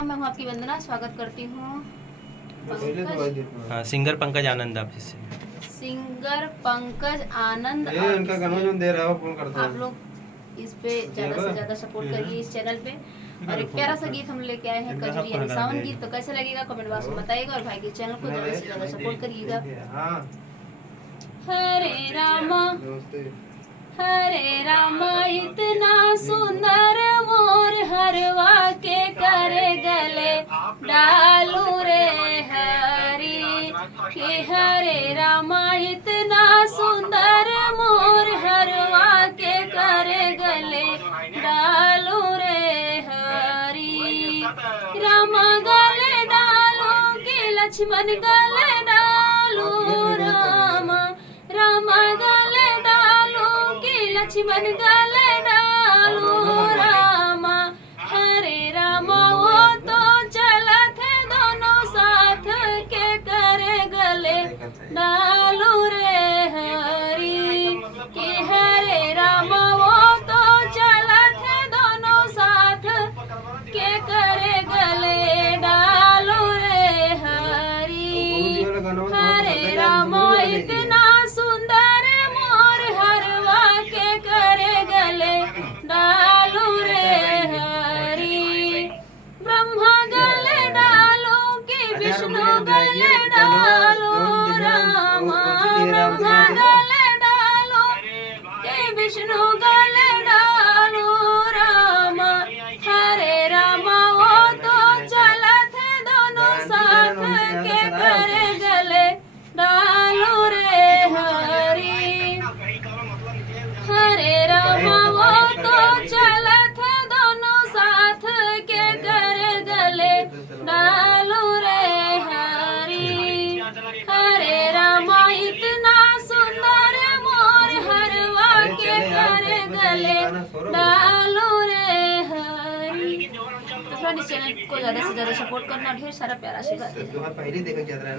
मैं हूँ आपकी वंदना, स्वागत करती हूँ सिंगर पंकज आनंद आप सिंगर पंकज आनंद उनका गाना जो दे रहा हो फोन करता आप लोग इस पे ज्यादा से ज्यादा सपोर्ट करिए इस चैनल पे। और एक प्यारा सा गीत हम लेके आए हैं कजरी यानी सावन गीत, तो कैसे लगेगा कमेंट बॉक्स में बताइएगा और भाई के चैनल को ज्यादा से ज्यादा सपोर्ट करिएगा। हरे रामा इतना सुंदर मोर हरवा के करे गले डालू रे हरी के हरे रामा इतना सुंदर मोर हरवा के करे गले डालू रे हरी रामा गले डालो के लक्ष्मण गले डालो रामा रामा गले डालो के लक्ष्मण गले डालो रामा हरे रामा वो तो चलत है दोनों साथ के करे गले डालो रे हरी के हरे रामा वो तो चलत है दोनों साथ के करे गले डालो रे हरी हरे रामा इतना सुंदर मोर हरवा के करे गले डालो रे हरी ब्रह्मा गले डालो के विष्णु गले डालो रामा ब्रह्मा गले डालो के विष्णु गले डालो रामा हरे रामा वो तो चलत है दोनों साथ के करे गले डालो रे हरी हरे रामा वो तो चलत है दोनों साथ के करे गले डालो रे हरी हरे रामा इतना सुंदर मोर हरवा के करे गले डालो रे हरी। तो फ्रेंड इस चैनल को ज्यादा से ज्यादा सपोर्ट करना, ढेर सारा प्यारा आशीर्वाद देना।